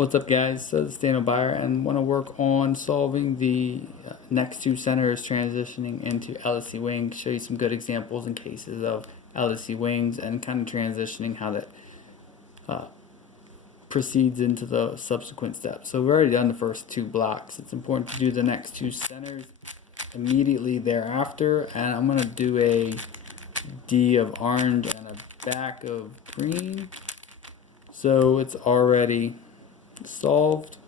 What's up, guys? So this is Daniel Byer and want to work on solving the next two centers transitioning into LSEwings. Show you some good examples and cases of LSEwings and kind of transitioning how that proceeds into the subsequent steps. So we've already done the first two blocks. It's important to do the next two centers immediately thereafter, and I'm going to do a D of orange and a back of green. So it's already solved.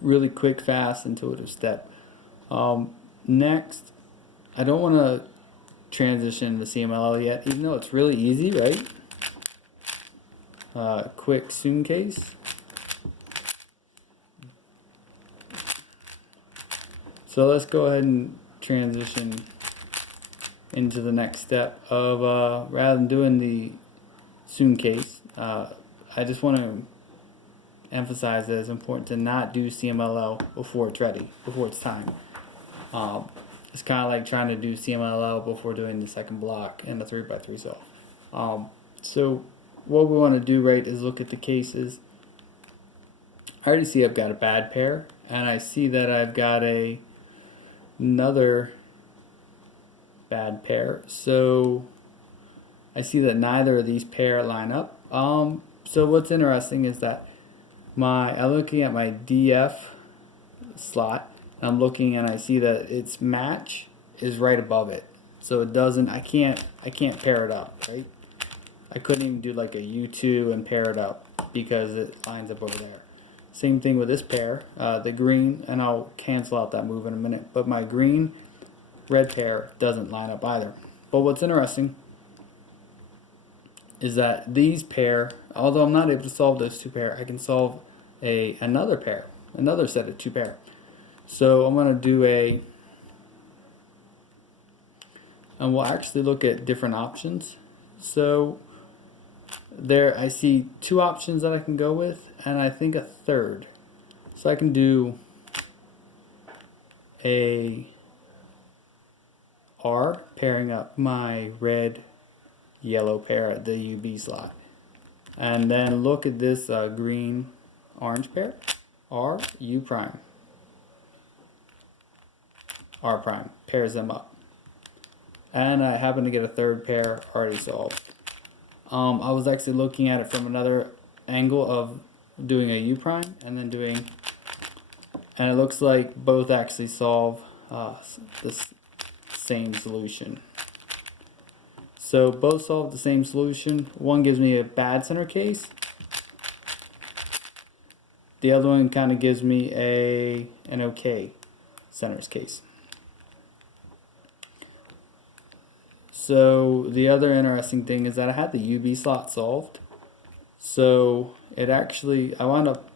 Really quick, fast, intuitive step. Next, I don't want to transition to CMLL yet, even though it's really easy, right? Quick soon case. So let's go ahead and transition into the next step of rather than doing the soon case. I just want to emphasize that it's important to not do CMLL before it's ready, before it's time. It's kind of like trying to do CMLL before doing the second block in the 3x3 solve. So what we want to do, right, is look at the cases. I already see I've got a bad pair, and I see that I've got another bad pair. So I see that neither of these pair line up. So what's interesting is that I'm looking at my DF slot, and I'm looking and I see that its match is right above it. So it doesn't, I can't pair it up, right? I couldn't even do like a U2 and pair it up because it lines up over there. Same thing with this pair, the green, and I'll cancel out that move in a minute, but my green red pair doesn't line up either. But what's interesting is that these pair, although I'm not able to solve those two pair, I can solve another pair, another set of two pair. So I'm going to do and we'll actually look at different options. So there I see two options that I can go with, and I think a third. So I can do a R, pairing up my red yellow pair at the UB slot, and then look at this green orange pair, R, U prime, R prime, pairs them up, and I happen to get a third pair already solved. I was actually looking at it from another angle of doing a U prime and then doing, and it looks like both actually solve the same solution. So both solve the same solution. One gives me a bad center case. The other one kind of gives me an okay centers case. So the other interesting thing is that I had the UB slot solved. So it actually, I wound up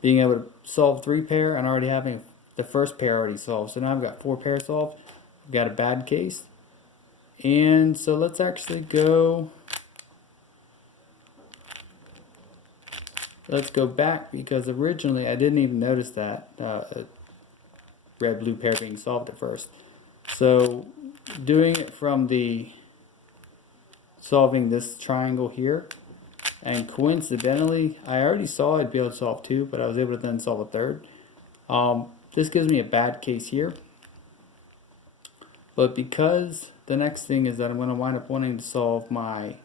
being able to solve three pair and already having the first pair already solved. So now I've got four pairs solved. I've got a bad case. And so let's actually go, let's go back, because originally I didn't even notice that red blue pair being solved at first. So doing it from the solving this triangle here, and coincidentally I already saw I'd be able to solve two, but I was able to then solve a third. This gives me a bad case here, but because the next thing is that I'm going to wind up wanting to solve my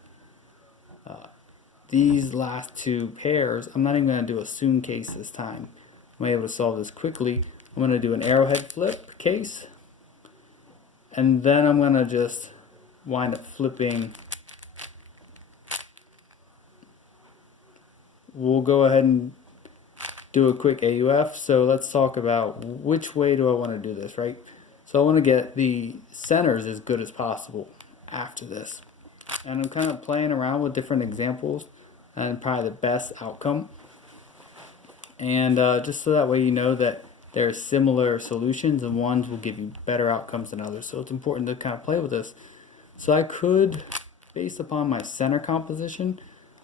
these last two pairs, I'm not even going to do a soon case this time. I'm able to solve this quickly. I'm going to do an arrowhead flip case, and then I'm going to just wind up flipping. We'll go ahead and do a quick AUF. So let's talk about which way do I want to do this, right? So I want to get the centers as good as possible after this. And I'm kind of playing around with different examples and probably the best outcome. And just so that way you know that there are similar solutions and ones will give you better outcomes than others. So it's important to kind of play with this. So I could, based upon my center composition,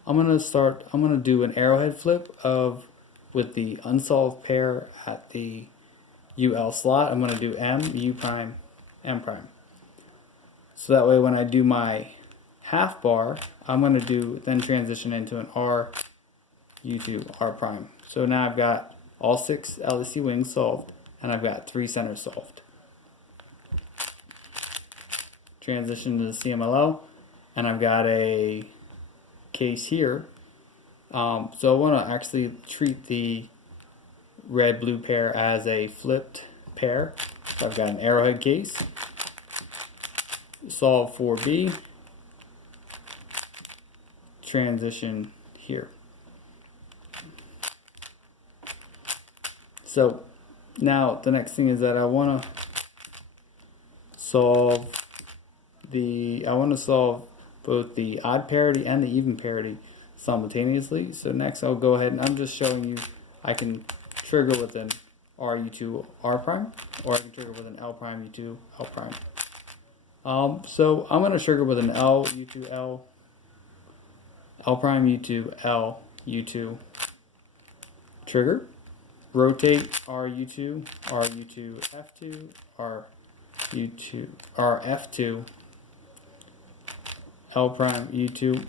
I'm going to do an arrowhead flip with the unsolved pair at the UL slot. I'm going to do M, U prime, M prime. So that way when I do my half bar, I'm going to then transition into an R, U2, R prime. So now I've got all 6 LSEwings solved, and I've got 3 centers solved. Transition to the CMLL, and I've got a case here. So I want to actually treat the red-blue pair as a flipped pair. So I've got an arrowhead case, solve for B, transition here. So now the next thing is that I want to solve both the odd parity and the even parity simultaneously. So next I'll go ahead and I'm just showing you I can trigger with an RU2 R prime, or I can trigger with an L prime U2 L prime. So I'm going to trigger with an L U2 L prime U2 L U2 trigger. Rotate RU2 F2 RU2 F2 L prime U2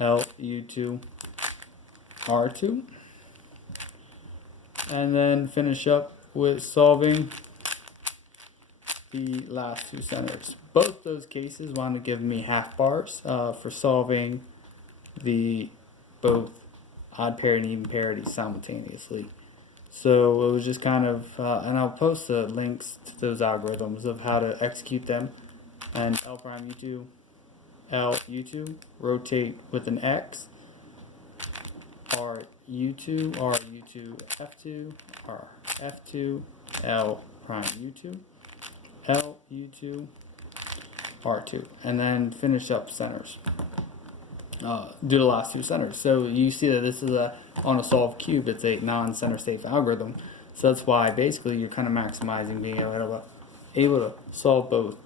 L U2 R2, and then finish up with solving the last 2 centers. Both those cases wound up giving me half bars for solving the both odd parity and even parity simultaneously. So it was just kind of, and I'll post the links to those algorithms of how to execute them. And L prime U2, L U2, rotate with an X, R U2 F2, R F2, L prime U2, L U2, R2, and then finish up centers. Do the last 2 centers. So you see that this is on a solved cube, it's a non-center safe algorithm. So that's why basically you're kind of maximizing being able to solve both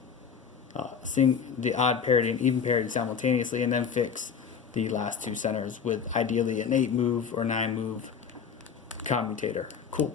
the odd parity and even parity simultaneously, and then fix the last 2 centers with ideally an 8 move or 9 move commutator. Cool.